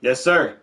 Yes, sir.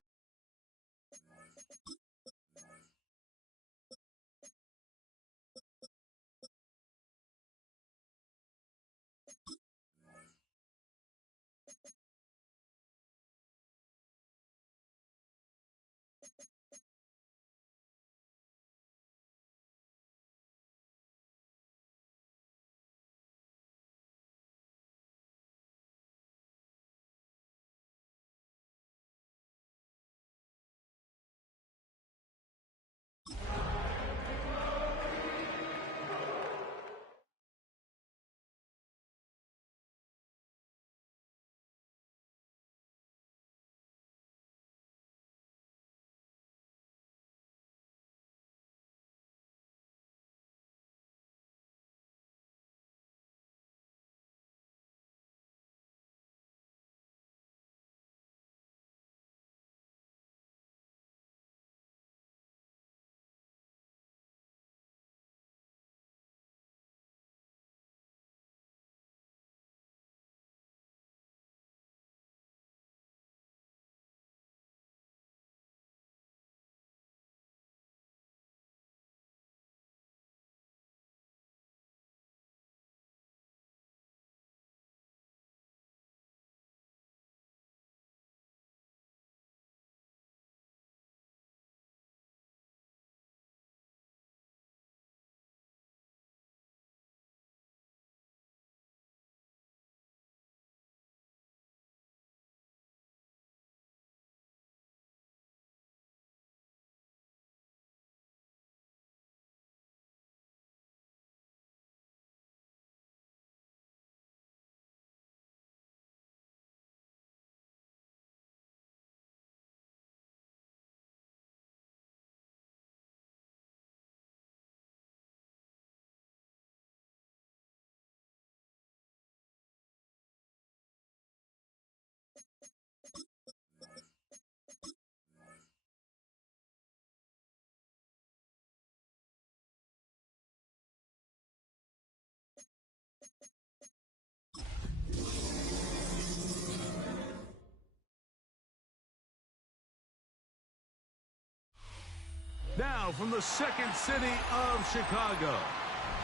Now, from the second city of Chicago,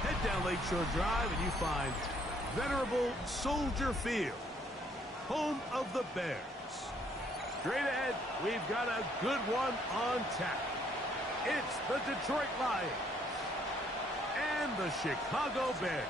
head down Lakeshore Drive and you find venerable Soldier Field, home of the Bears. Straight ahead, we've got a good one on tap. It's the Detroit Lions and the Chicago Bears.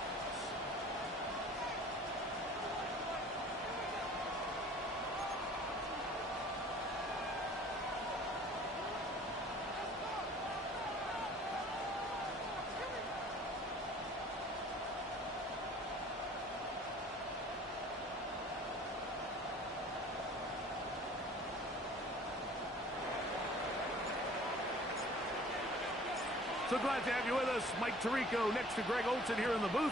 So glad to have you with us. Mike Tirico next to Greg Olson here in the booth.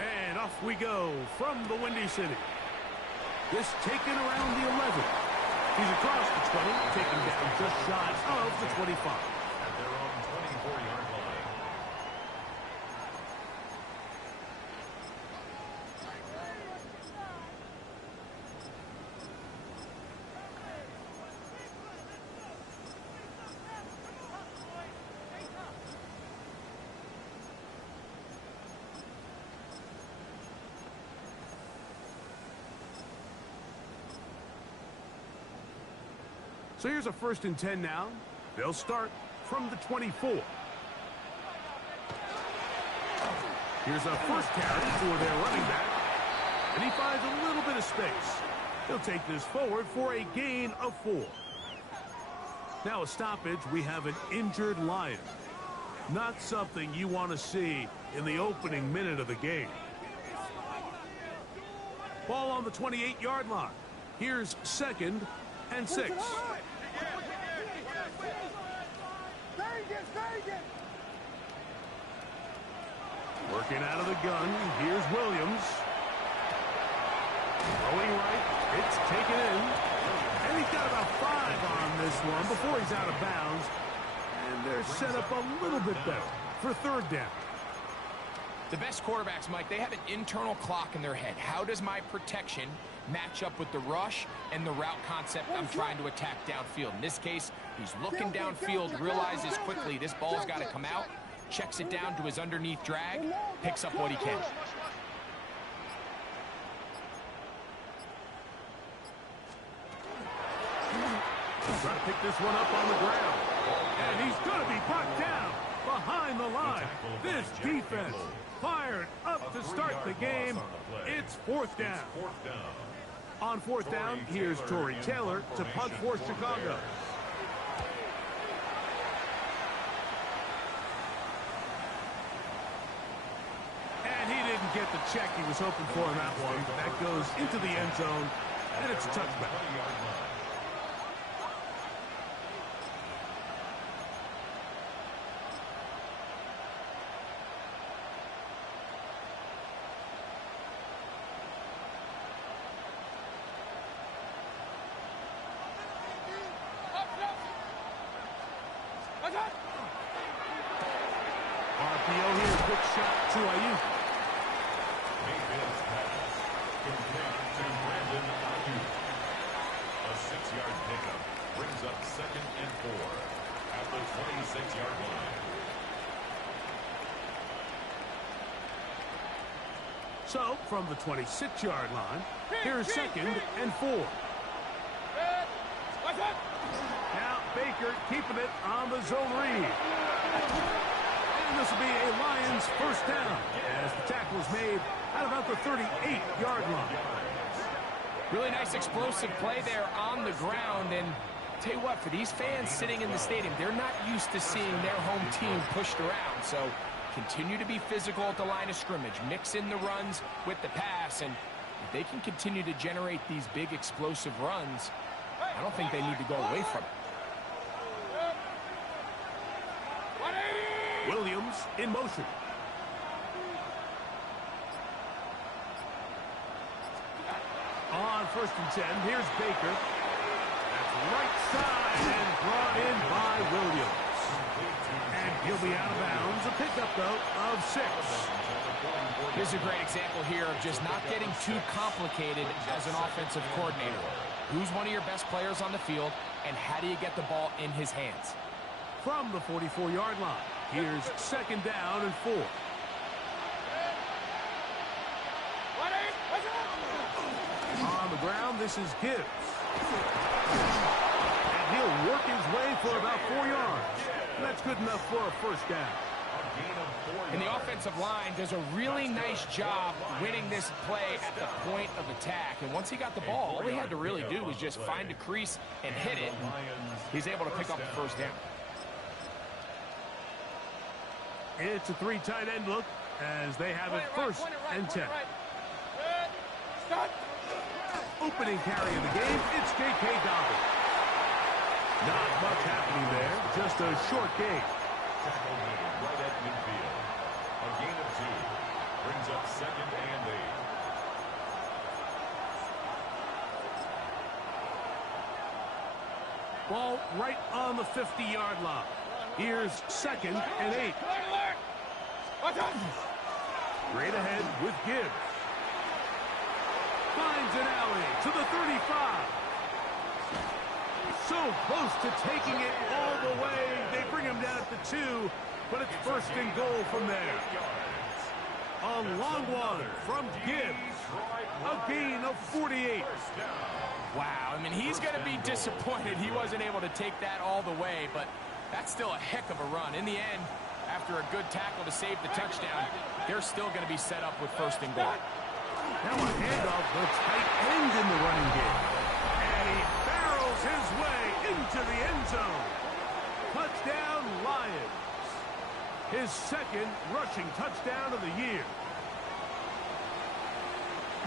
And off we go from the Windy City. This taken around the 11. He's across the 20, taken down just shy of the 25. At their own 24-yard line. So here's a 1st and 10 now. They'll start from the 24. Here's a first carry for their running back. And he finds a little bit of space. He'll take this forward for a gain of 4. Now a stoppage, we have an injured Lion. Not something you want to see in the opening minute of the game. Ball on the 28-yard line. Here's 2nd and 6. Working out of the gun, here's Williams. Throwing right, it's taken in. And he's got about 5 on this one before he's out of bounds. And they're set up a little bit better for 3rd down. The best quarterbacks, Mike, they have an internal clock in their head. How does my protection match up with the rush and the route concept I'm trying to attack downfield? In this case, he's looking downfield, realizes quickly this ball's got to come out, checks it down to his underneath drag, picks up what he can. Trying to pick this one up on the ground. And he's going to be brought down behind the line. This defense fired up to start the game. It's fourth down. On fourth down, here's Torrey Taylor to punt for Chicago. And he didn't get the check he was hoping for in that one. That goes into the end zone, and it's a touchback. RPO here, quick shot to Ayuk. Mayfield's pass complete to Brandon Ayuk. A 6-yard pickup brings up 2nd and 4 at the 26-yard line. So, from the 26-yard line, here's 2nd and 4. Now, Baker keeping it on the zone read. And this will be a Lions first down as the tackle is made at about the 38-yard line. Really nice explosive play there on the ground. And tell you what, for these fans sitting in the stadium, they're not used to seeing their home team pushed around. So continue to be physical at the line of scrimmage. Mix in the runs with the pass. And if they can continue to generate these big explosive runs, I don't think they need to go away from it. Williams in motion. On 1st and 10, here's Baker. That's right side and brought in by Williams. And he'll be out of bounds. A pickup, though, of 6. This is a great example here of just not getting too complicated as an offensive coordinator. Who's one of your best players on the field, and how do you get the ball in his hands? From the 44-yard line, here's 2nd down and 4. On the ground, this is Gibbs. And he'll work his way for about 4 yards. That's good enough for a first down. And the offensive line does a really nice job winning this play at the point of attack. And once he got the ball, all he had to really do was just find a crease and hit it. And he's able to pick up the first down. It's a 3 tight end look as they have it 1st and 10. Opening carry of the game, it's J.K. Dobbins. Not much happening there, just a short gain. Tackle made right at midfield. A gain of 2 brings up 2nd and 8. Ball right on the 50-yard line. Here's 2nd and 8. Straight ahead with Gibbs. Finds an alley to the 35. So close to taking it all the way. They bring him down at the 2, but it's 1st and goal from there. A long one from Gibbs. A gain of 48. Wow, I mean, he's going to be disappointed he wasn't able to take that all the way, but that's still a heck of a run. In the end, after a good tackle to save the touchdown, they're still going to be set up with 1st and goal. Now a handoff, the tight end in the running game. And he barrels his way into the end zone. Touchdown, Lions. His 2nd rushing touchdown of the year.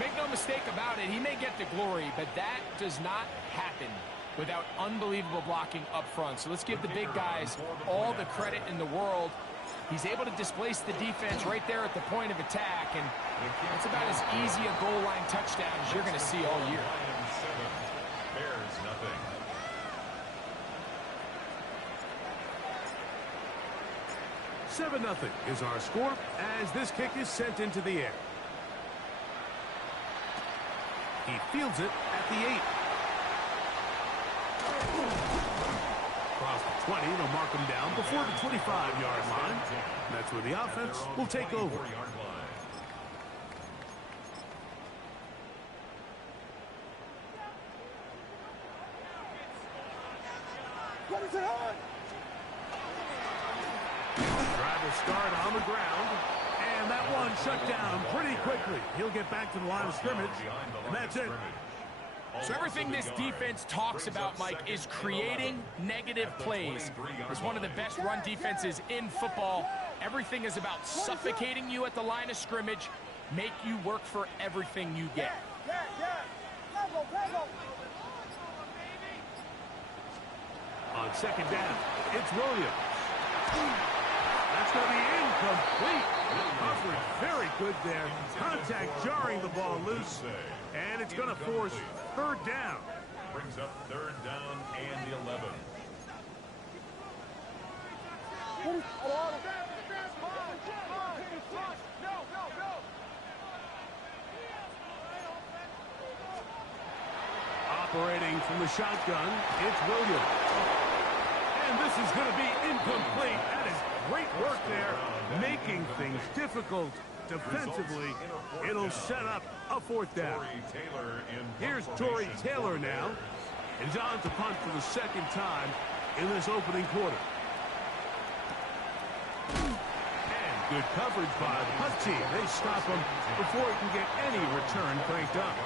Make no mistake about it, he may get the glory, but that does not happen without unbelievable blocking up front. So let's give the big guys all the credit in the world. He's able to displace the defense right there at the point of attack, and it's about as easy a goal line touchdown as you're going to see all year. Lions 7, Bears nothing. 7-0 is our score as this kick is sent into the air. He fields it at the 8. Across the 20, they'll mark him down before the 25-yard line. That's where the offense will take over. Try to start on the ground. And that one shut down pretty quickly. He'll get back to the line of scrimmage. And that's it. So everything this defense talks about, Mike, is creating negative plays. It's one of the best run defenses in football. Everything is about suffocating you at the line of scrimmage, make you work for everything you get. On second down, it's Williams. That's going to be incomplete. Coverage very good there. Contact jarring the ball loose. And it's going to force third down. Brings up third down and 11. Operating from the shotgun, it's Williams. And this is going to be incomplete. That is great work there, making things difficult defensively. It'll set up a fourth down. Here's Torrey Taylor now. And he's on to punt for the second time in this opening quarter. And good coverage by the punt team. They stop him before he can get any return cranked up.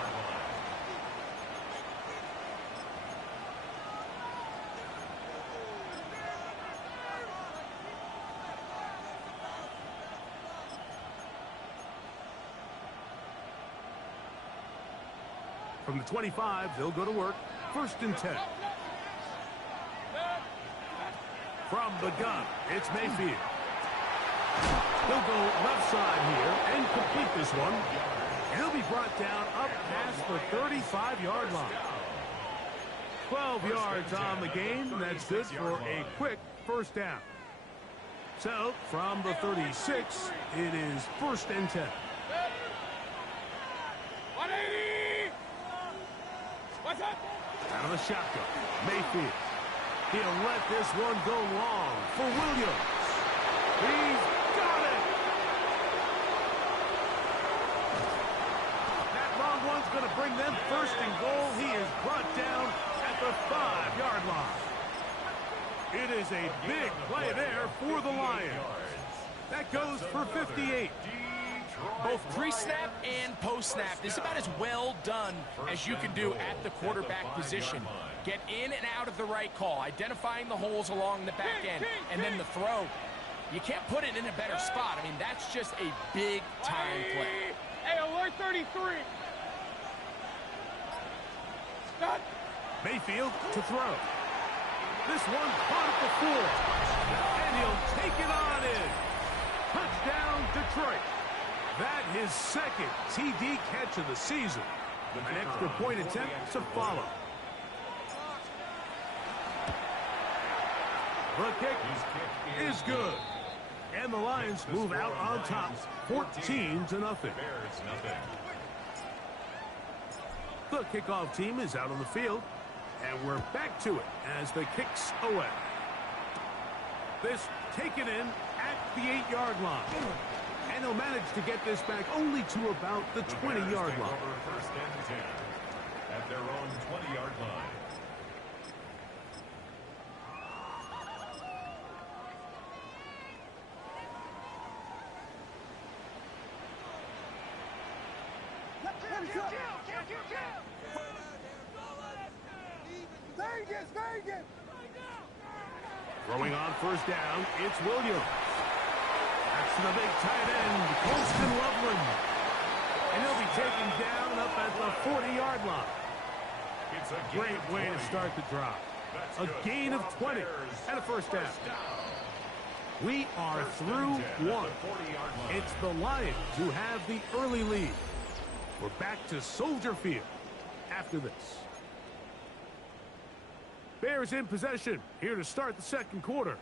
From the 25, they'll go to work. 1st and 10. From the gun, it's Mayfield. He'll go left side here and complete this one. He'll be brought down up past the 35-yard line. 12 yards on the game. That's good for a quick first down. So, from the 36, it is 1st and 10. Out of the shotgun, Mayfield. He'll let this one go long for Williams. He's got it! That long one's going to bring them 1st and goal. He is brought down at the 5-yard line. It is a big play there for the Lions. That goes for 58. Both pre-snap and post-snap, this is about as well done as you can do at the quarterback position. Get in and out of the right call, identifying the holes along the back end, and then the throw. You can't put it in a better spot. I mean, that's just a big-time play. Hey, alert 33. Stop. Mayfield to throw. This one caught at the 4. And he'll take it on in. Touchdown, Detroit. That his 2nd TD catch of the season. An extra point attempt to follow. The kick is good. And the Lions move out on top, 14-0. The kickoff team is out on the field. And we're back to it as the kick's away. This taken in at the 8-yard line. And he'll manage to get this back only to about the 20-yard line. 1st and 10 at their own 20-yard line. Vegas! Throwing on 1st down, it's Williams. That's the big tight end, Colston Loveland. And he'll be taken down up at the 40-yard line. It's a Great way to start the drive. A gain of 20 and a 1st down. We are through one. It's the Lions who have the early lead. We're back to Soldier Field after this. Bears in possession here to start the 2nd quarter.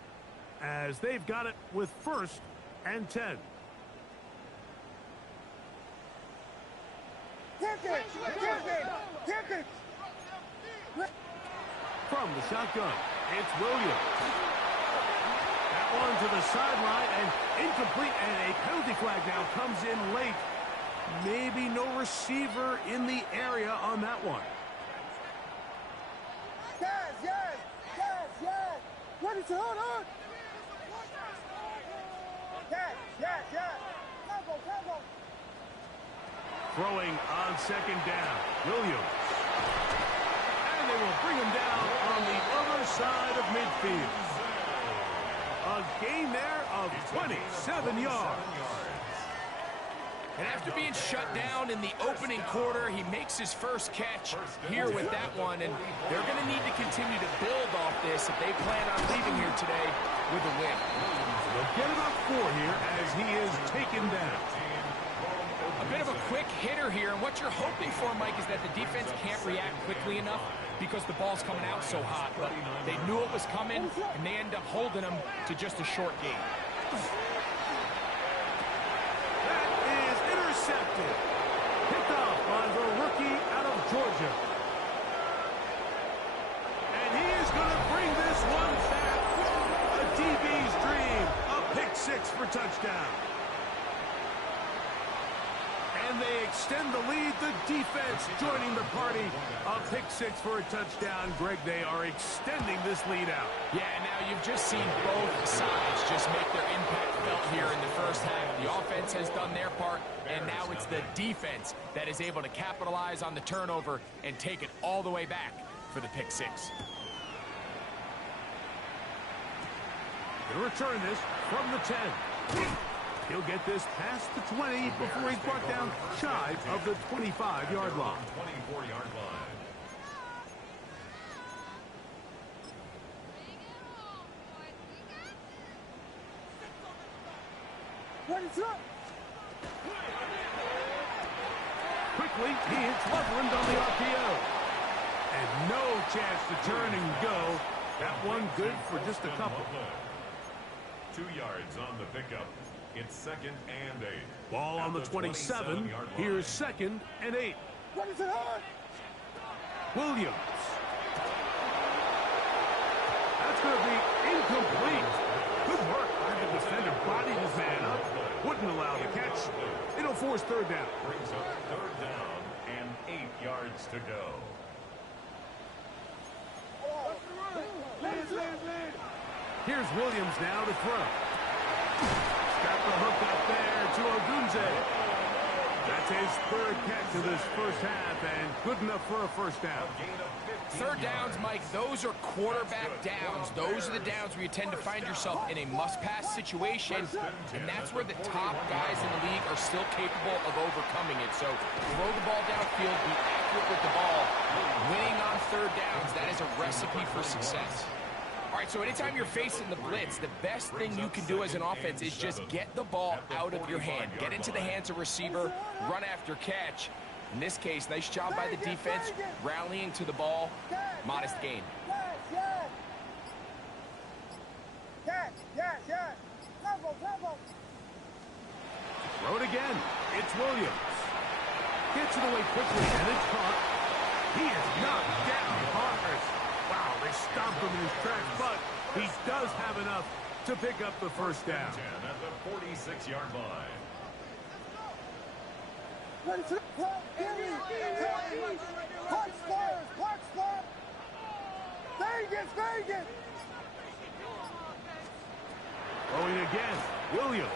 as they've got it with 1st and 10. From the shotgun, it's Williams. That one to the sideline and incomplete, and a penalty flag now comes in late. Maybe no receiver in the area on that one. What is it? Hold on. Yes. Combo. Throwing on 2nd down, Williams. And they will bring him down on the other side of midfield. A gain there of 27 yards. And after being shut down in the opening quarter, he makes his first catch here with that one. And they're going to need to continue to build off this if they plan on leaving here today with a win. They'll get about 4 here as he is taken down. A bit of a quick hitter here, and what you're hoping for, Mike, is that the defense can't react quickly enough because the ball's coming out so hot. But they knew it was coming, and they end up holding them to just a short gain. That is intercepted. Picked off by the rookie out of Georgia. And he is going to bring this one back. A DB's dream. A pick 6 for touchdown. And they extend the lead. The defense joining the party. A pick 6 for a touchdown. Greg, they are extending this lead out. Yeah, now you've just seen both sides just make their impact felt here in the first half. The offense has done their part, and now it's the defense that is able to capitalize on the turnover and take it all the way back for the pick 6. He'll return this from the 10. He'll get this past the 20 before he's brought down shy of the 25-yard line. 24-yard line. What is up? Quickly, he hits Loveland on the RPO. And no chance to turn and go. That one good for just a couple. 2 yards on the pickup. It's 2nd and 8. Ball on the 27. Here's 2nd and 8. What is it on? Williams. That's going to be incomplete. Good work by the defender. Bodied his man up. Wouldn't allow the catch. It'll force 3rd down. Brings up 3rd down and 8 yards to go. Here's Williams now to throw. Got the hook up there to Ogunze. That's his 3rd catch of this first half, and good enough for a 1st down. 3rd downs, Mike, those are quarterback downs. Those are the downs where you tend to find yourself in a must-pass situation, and that's where the top guys in the league are still capable of overcoming it. So throw the ball downfield, be accurate with the ball. Winning on 3rd downs, that is a recipe for success. All right, so anytime you're facing the blitz, the best thing you can do as an offense is just get the ball out of your hand. Get into the hands of receiver, run after catch. In this case, nice job by the defense, rallying to the ball. Modest gain. Yes. Combo. Throw it again. It's Williams. Gets it away quickly, and it's caught. He is knocked down hard. Wow, they stomped him in his tracks, but he does have enough to pick up the 1st down. 10 at the 46-yard line. What is it? Park squares. Vegas. Throwing again, Williams.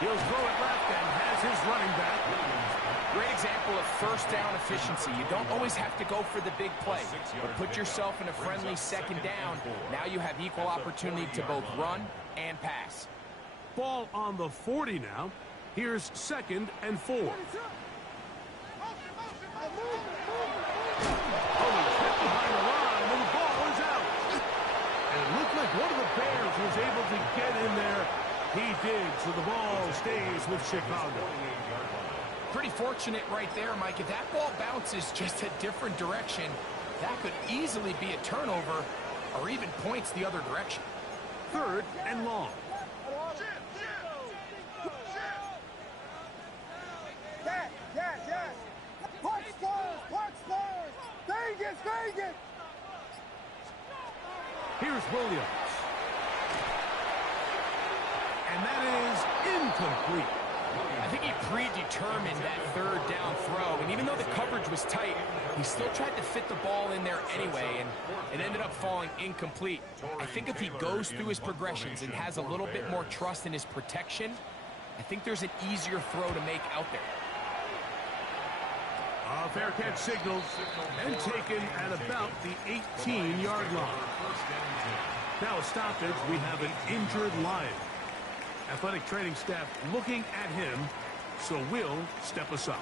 He'll throw it left and has his running back. Great example of 1st down efficiency. You don't always have to go for the big play, but put yourself in a friendly 2nd down. Now you have equal opportunity to both run and pass. Ball on the 40 now. Here's 2nd and 4. Oh, he's hit behind the line, and the ball is out. And it looked like one of the Bears was able to get in there. He did, so the ball stays with Chicago. Pretty fortunate right there, Mike. If that ball bounces just a different direction, that could easily be a turnover or even points the other direction. 3rd and long. Yes. Park squares. Vegas. Here's Williams. And that is incomplete. I think he predetermined that 3rd down throw, and even though the coverage was tight, he still tried to fit the ball in there anyway, and it ended up falling incomplete. I think if he goes through his progressions and has a little bit more trust in his protection, I think there's an easier throw to make out there. Fair catch signals and taken at about the 18-yard line. Now a stoppage, we have an injured Lion. Athletic training staff looking at him, so we'll step aside.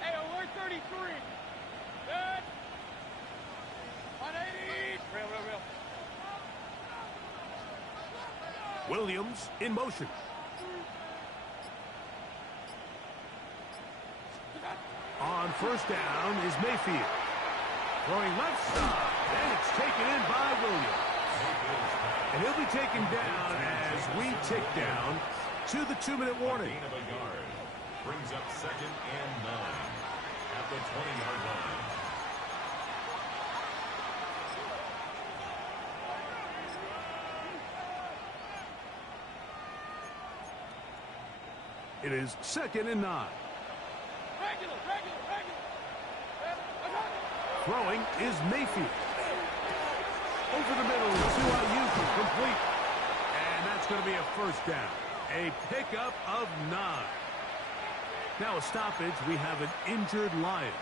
Hey, alert 33. Good. 180. Real. Williams in motion. On 1st down is Mayfield. Throwing left side, and it's taken in by Williams. And he'll be taken down as we tick down to the 2-minute warning. Gain of a yard. Brings up 2nd and 9 at the 20-yard line. It is 2nd and 9. Regular. Throwing is Mayfield. Over the middle to Ayuk, complete. And that's going to be a 1st down. A pickup of 9. Now a stoppage, we have an injured Lion.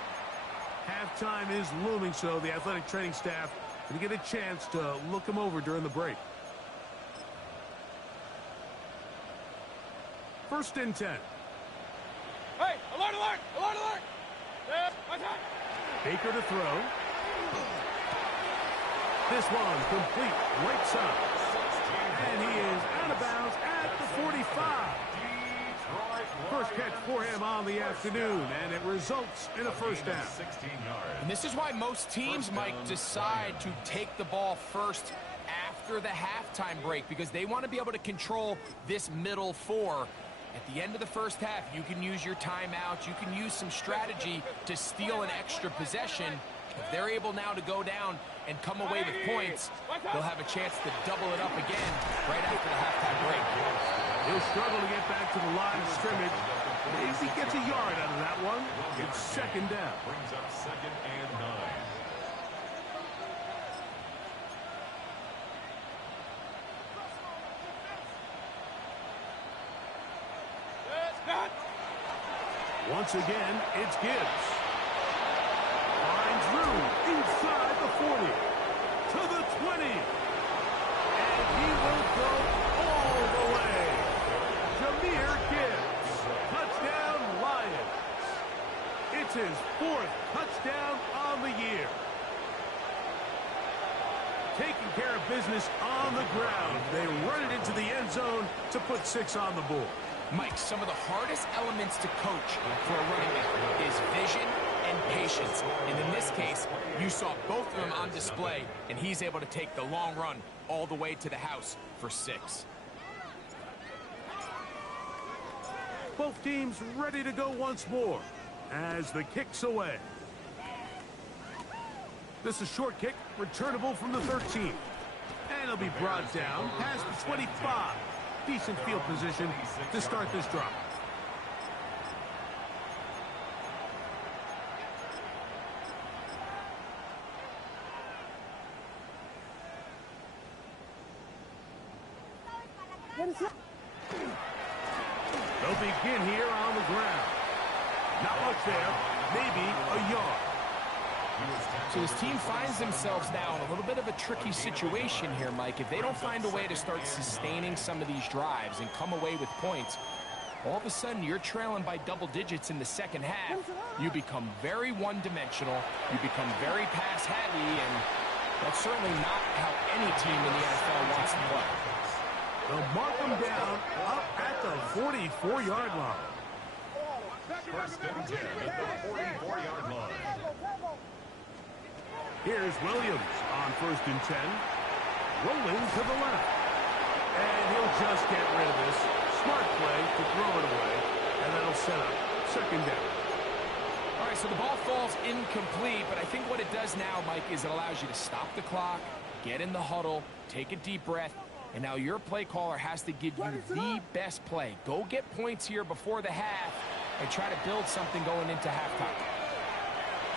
Halftime is looming, so the athletic training staff going to get a chance to look him over during the break. 1st and 10. Hey, alert. Yeah, attack. Baker to throw. This one complete right side. And he is out of bounds at the 45. First catch for him on the afternoon, and it results in a 1st down. 16 yards. And this is why most teams, Mike, decide to take the ball first after the halftime break, because they want to be able to control this middle 4. At the end of the 1st half, you can use your timeouts. You can use some strategy to steal an extra possession. If they're able now to go down and come away with points, they'll have a chance to double it up again right after the halftime break. He'll struggle to get back to the line of scrimmage. Maybe gets a yard out of that one. It's 2nd down. Brings up 2nd and 9. Once again, it's Gibbs. Finds room inside the 40. To the 20. And he will go all the way. Jahmyr Gibbs. Touchdown, Lions. It's his 4th touchdown on the year. Taking care of business on the ground. They run it into the end zone to put 6 on the board. Mike, some of the hardest elements to coach for a running back is vision and patience. And in this case, you saw both of them on display, and he's able to take the long run all the way to the house for 6. Both teams ready to go once more as the kick's away. This is a short kick, returnable from the 13. And it'll be brought down past the 25. Decent field position to start this drive. They'll begin here on the ground. Not much there, maybe a yard. So this team finds themselves now in a little bit of a tricky situation here, Mike. If they don't find a way to start sustaining some of these drives and come away with points, all of a sudden you're trailing by double digits in the 2nd half. You become very one-dimensional. You become very pass-heavy, and that's certainly not how any team in the NFL wants to play. They'll mark them down up at the 44-yard line. First and 10 at the 44-yard line. Here's Williams on first and 10. Rolling to the left. And he'll just get rid of this. Smart play to throw it away. And that'll set up second down. All right, so the ball falls incomplete, but I think what it does now, Mike, is it allows you to stop the clock, get in the huddle, take a deep breath, and now your play caller has to give you the best play. Go get points here before the half and try to build something going into halftime.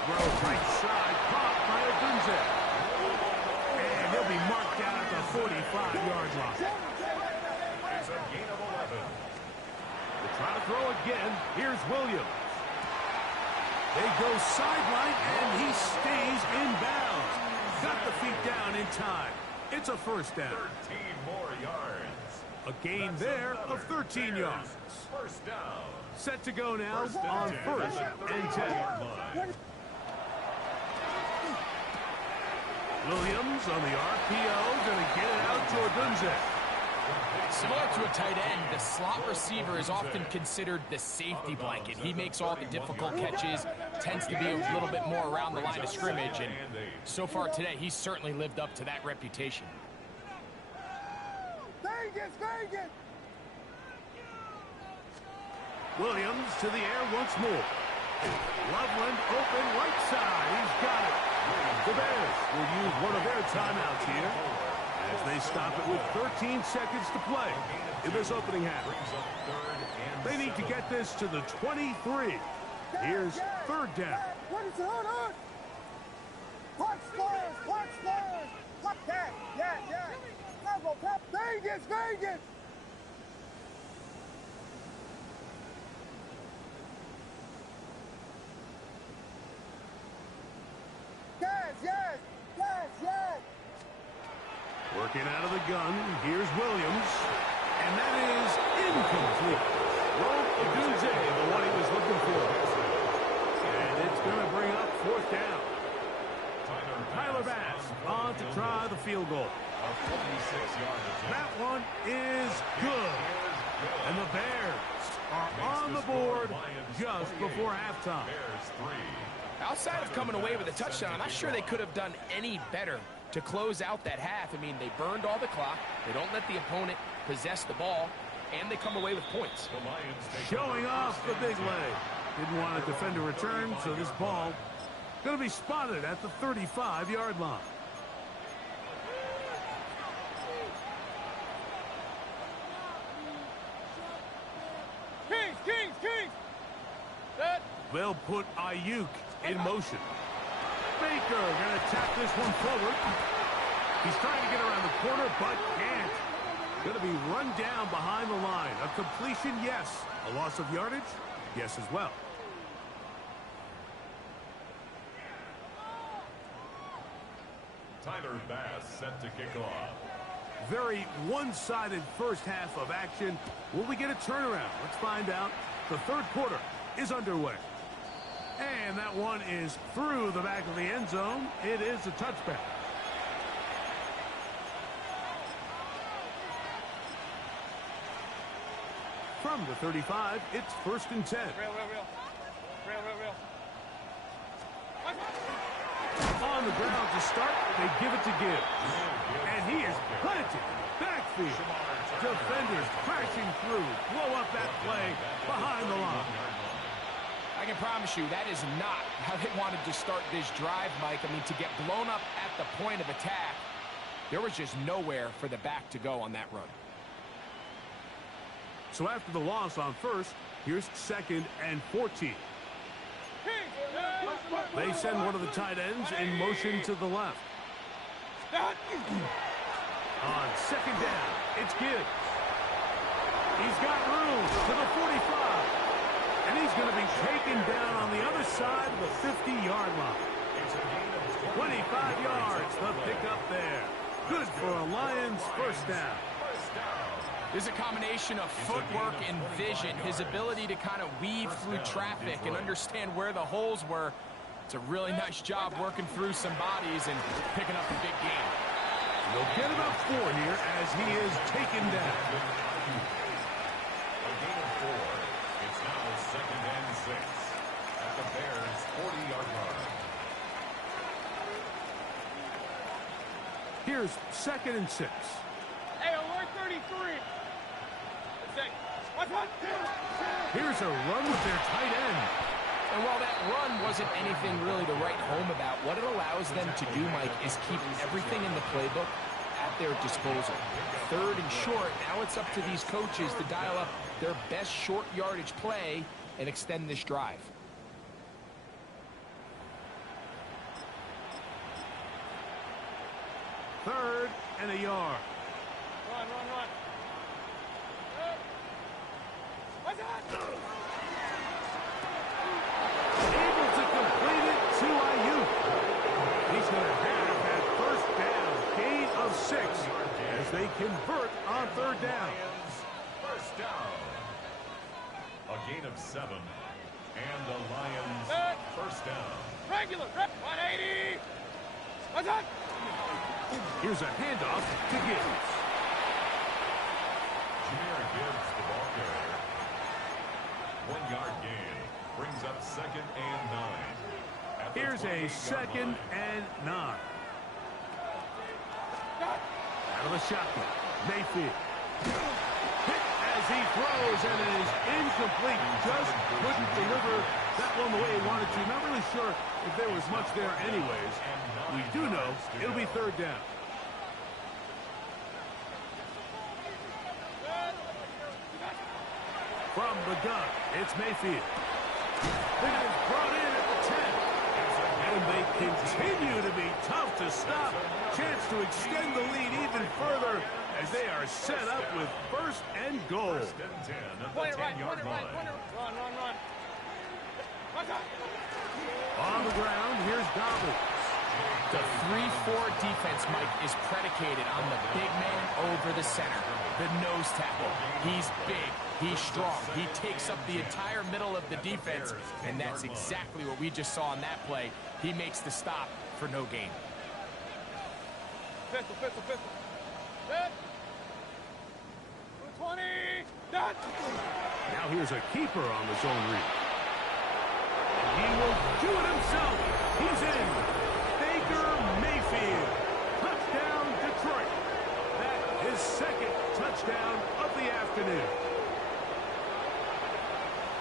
Throw right side, caught by Odunze. And he'll be marked down at the 45-yard line. It's a gain of 11. They try to throw again. Here's Williams. They go sideline, and he stays in bounds. Got the feet down in time. It's a first down. 13 more yards. A gain there of 13 yards. First down. Set to go now on first and 10. Williams on the RPO, going to get it out to Odunze. Similar to a tight end, the slot receiver is often considered the safety blanket. He makes all the difficult catches, tends to be a little bit more around the line of scrimmage, and so far today, he's certainly lived up to that reputation. Vegas, Vegas! Williams to the air once more. Loveland open right side. He's got it. The Bears will use one of their timeouts here as they stop it with 13 seconds to play in this opening half. They need to get this to the 23. Here's third down. What is it? Hold on! Punch squares! Punch squares! Yeah. Level, Vegas, Vegas! Yes! Working out of the gun. Here's Williams. And that is incomplete. Odunze, the one he was looking for. And it's going to bring up fourth down. Tyler Bass on to try the field goal. That one is good. And the Bears are on the board just before halftime. Outside of coming away with a touchdown, I'm not sure they could have done any better to close out that half. I mean, they burned all the clock. They don't let the opponent possess the ball, and they come away with points. Showing off the big leg. Didn't want to defend a return, so this ball going to be spotted at the 35-yard line. Kings! Set. They'll put Ayuk in motion. Baker going to tap this one forward. He's trying to get around the corner, but can't. Going to be run down behind the line. A completion, yes. A loss of yardage, yes as well. Tyler Bass set to kick off. Very one-sided first half of action. Will we get a turnaround? Let's find out. The third quarter is underway. And that one is through the back of the end zone. It is a touchback. From the 35, it's first and 10. Real. On the ground to start, they give it to Gibbs. And he is planted. Backfield. Defenders crashing through. Blow up that play behind the line. I can promise you that is not how they wanted to start this drive, Mike. I mean, to get blown up at the point of attack, there was just nowhere for the back to go on that run. So after the loss on first, here's second and 14. They send one of the tight ends in motion to the left. On second down, it's Gibbs. He's got room to the 45. And he's going to be taken down on the other side of the 50-yard line. 25 yards, the pickup there. Good for a Lions first down. There's a combination of footwork and vision, his ability to kind of weave through traffic and understand where the holes were. It's a really nice job working through some bodies and picking up a big game. They'll get about 4 here as he is taken down. A gain of 4. It's now second and 6. at the Bears' 40-yard line. Here's 2nd and 6. Hey, alert 33. What's up? Here's a run with their tight end. And while that run wasn't anything really to write home about, what it allows them to do, Mike, is keep everything in the playbook at their disposal. 3rd and short, now it's up to these coaches to dial up their best short yardage play and extend this drive. Third and a yard. Run. What's up? Able to complete it to Ayuk. He's going to have that 1st down. Gain of 6 as they convert on 3rd down. 1st down. A gain of 7. And the Lions' 1st down. Regular. 180. What's up? Here's a handoff to Gibbs. Jameer Gibbs, the ball carrier. 1-yard gain. Brings up 2nd and 9. At the Here's a 2nd and 9. Out of the shotgun. Mayfield. Hit as he throws, and it is incomplete. Just couldn't deliver that one the way he wanted to. Not really sure if there was much there anyways. We do know it'll be 3rd down. From the gun, it's Mayfield. That is brought in at the 10. And they continue to be tough to stop. Chance to extend the lead even further as they are set up with 1st and goal. 1st and 10 at the Point it right. 10-yard line. Run. What's up? On the ground, here's Dobbins. The 3-4 defense, Mike, is predicated on the big man over the center, the nose tackle. He's big, he's strong, he takes up the entire middle of the defense, and that's exactly what we just saw on that play. He makes the stop for no gain. Pistol. Set. 20. Done. Now here's a keeper on the zone read. He will do it himself. He's in. Baker Mayfield. Touchdown, Detroit. That is 2nd touchdown of the afternoon.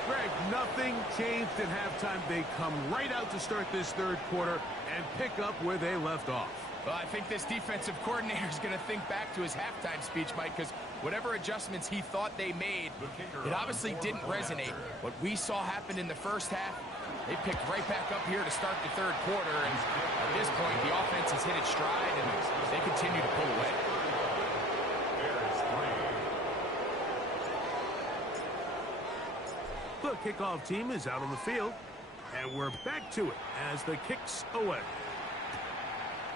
Greg, nothing changed at halftime. They come right out to start this 3rd quarter and pick up where they left off. Well, I think this defensive coordinator is going to think back to his halftime speech, Mike, because whatever adjustments he thought they made, it obviously didn't resonate. What we saw happen in the 1st half, they picked right back up here to start the 3rd quarter, and at this point, the offense has hit its stride, and they continue to pull away. The kickoff team is out on the field, and we're back to it as the kicks away.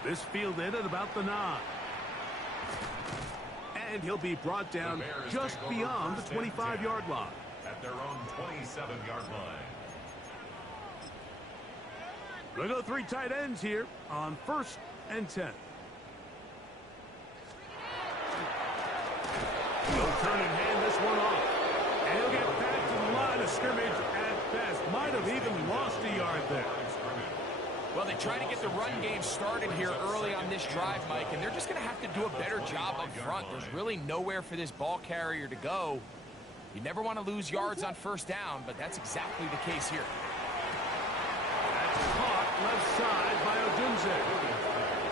This fielded at about the 9. And he'll be brought down just beyond the 25-yard line. At their own 27-yard line. We'll go 3 tight ends here on 1st and 10. He'll turn and hand this one off. And he'll get back to the line of scrimmage at best. Might have even lost a yard there. Well, they try to get the run game started here early on this drive, Mike, and they're just going to have to do a better job up front. There's really nowhere for this ball carrier to go. You never want to lose yards on 1st down, but that's exactly the case here. That's caught left side by Odunze.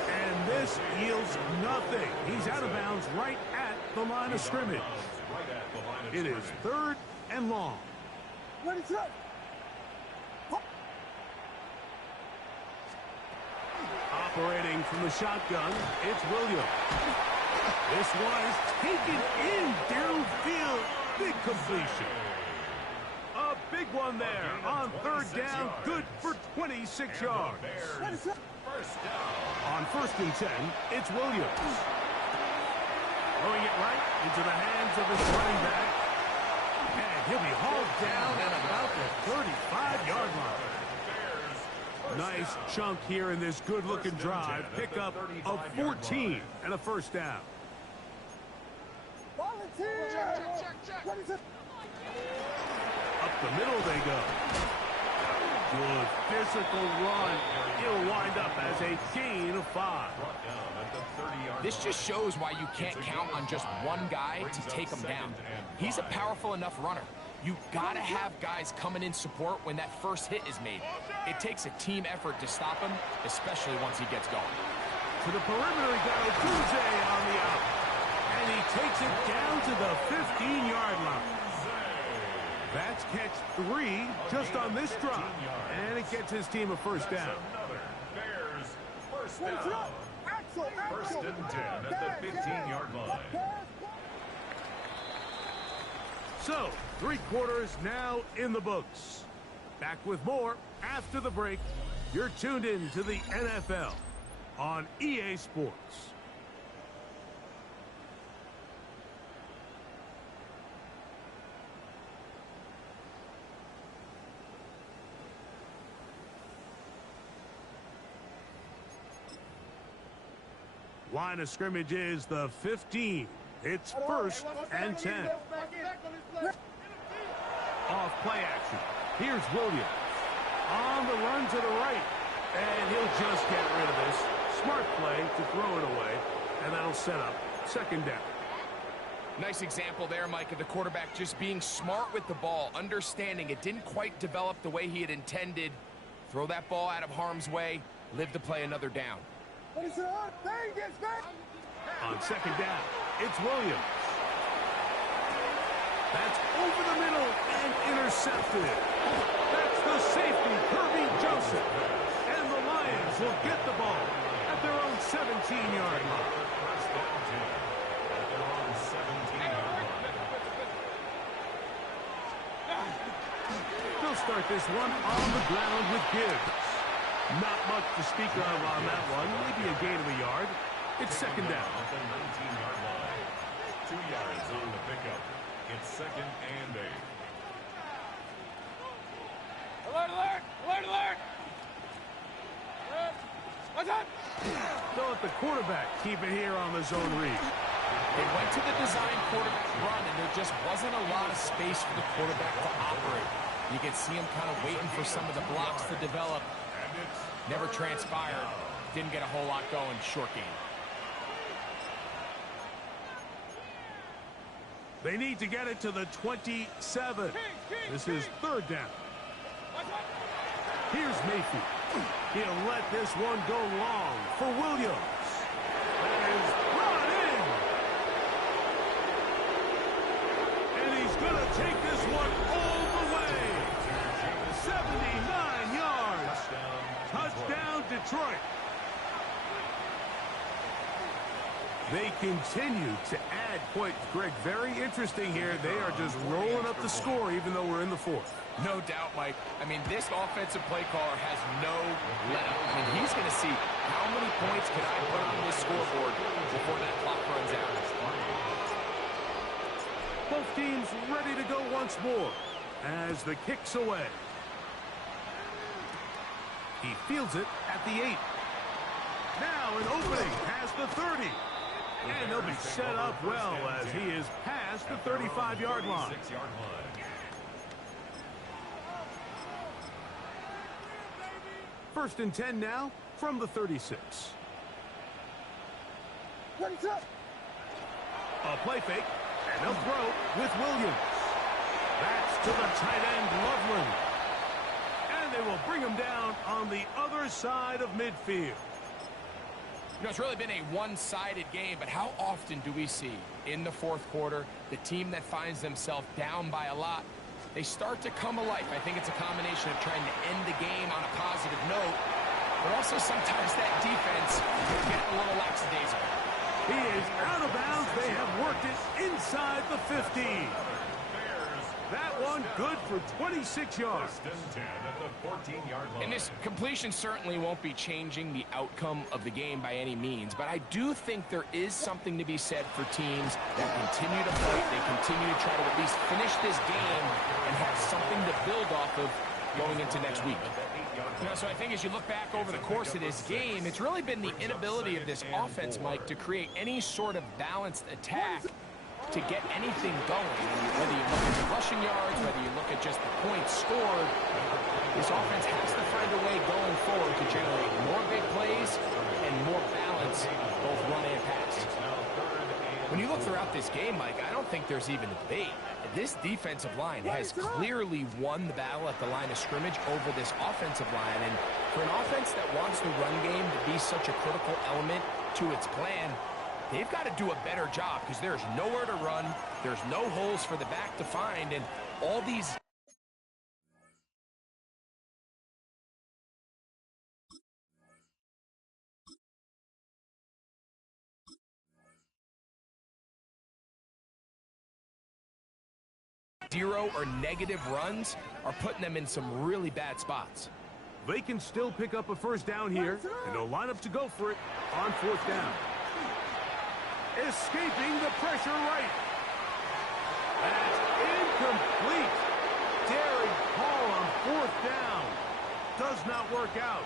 And this yields nothing. He's out of bounds right at the line of scrimmage. It is 3rd and long. Ready, set. Operating from the shotgun, it's Williams. This one is taken in downfield. Big completion. A big one there on 3rd down. Good for 26 yards. On 1st and 10, it's Williams. Throwing it right into the hands of his running back. And he'll be hauled down at about the 35-yard line. Nice chunk here in this good-looking drive. Pickup of 14 and a 1st down. Volunteer! Check. A the middle they go. Good physical run. It'll wind up as a gain of 5. This just shows why you can't count on just one guy to take him down. He's a powerful enough runner. You gotta have guys coming in support when that first hit is made. It takes a team effort to stop him, especially once he gets going. To the perimeter he goes. Tuesday on the out. And he takes it down to the 15-yard line. That's catch 3 just on this drive. And it gets his team a first down. Bears first down. First and 10 at the 15-yard line. So, 3 quarters now in the books. Back with more after the break. You're tuned in to the NFL on EA Sports. Line of scrimmage is the 15. It's first and 10. Off play action. Here's Williams. On the run to the right. And he'll just get rid of this. Smart play to throw it away. And that'll set up second down. Nice example there, Mike, of the quarterback just being smart with the ball, understanding it didn't quite develop the way he had intended. Throw that ball out of harm's way, live to play another down. On second down, it's Williams. That's over the middle and intercepted. That's the safety, Kirby Joseph. And the Lions will get the ball at their own 17-yard line. First down 10 at their own 17-yard line. They'll start this one on the ground with Gibbs. Not much to speak of on that one. Maybe a gain of a yard. It's second down. At the 19-yard line. 2 yards on the pickup. It's second and 8. Alert, alert! Alert, alert! What's up? They'll let the quarterback keep it here on the zone read. They went to the design quarterback run, and there just wasn't a lot of space for the quarterback to operate. You can see him kind of waiting for some of the blocks to develop. Never transpired. Didn't get a whole lot going. Short game. They need to get it to the 27. This is third down. Here's Mayfield. He'll let this one go long for Williams. That is brought in. And he's going to take this one all the way. 79 yards. Touchdown, Detroit. They continue to add points. Greg, very interesting here. They are just rolling up the score even though we're in the fourth. No doubt, Mike. I mean, this offensive play caller has no let-up. I mean, he's going to see how many points can I put on this scoreboard before that clock runs out. Both teams ready to go once more as the kick's away. He fields it at the 8. Now an opening past the 30. And they'll be set up well as he is past the 35-yard line. First and 10 now from the 36. A play fake, and they'll throw with Williams. That's to the tight end, Loveland. And they will bring him down on the other side of midfield. You know, it's really been a one-sided game, but how often do we see in the fourth quarter the team that finds themselves down by a lot, they start to come alive. I think it's a combination of trying to end the game on a positive note, but also sometimes that defense will get a little lackadaisical. He is out of bounds. They have worked it inside the 15. That one good for 26 yards. First and 10 at the 14-yard line. And this completion certainly won't be changing the outcome of the game by any means, but I do think there is something to be said for teams that continue to fight. They continue to try to at least finish this game and have something to build off of going into next week. You know, so I think as you look back over the course of this game, it's really been the inability of this offense, Mike, to create any sort of balanced attack. to get anything going. Whether you look at the rushing yards, whether you look at just the points scored, this offense has to find a way going forward to generate more big plays and more balance, both run and pass. When you look throughout this game, Mike, I don't think there's even a debate. This defensive line has clearly won the battle at the line of scrimmage over this offensive line. And for an offense that wants the run game to be such a critical element to its plan, they've got to do a better job because there's nowhere to run. There's no holes for the back to find. And all these... zero or negative runs are putting them in some really bad spots. They can still pick up a first down here, and they'll line up to go for it on fourth down. Escaping the pressure right. That's incomplete. Daring call on fourth down. Does not work out.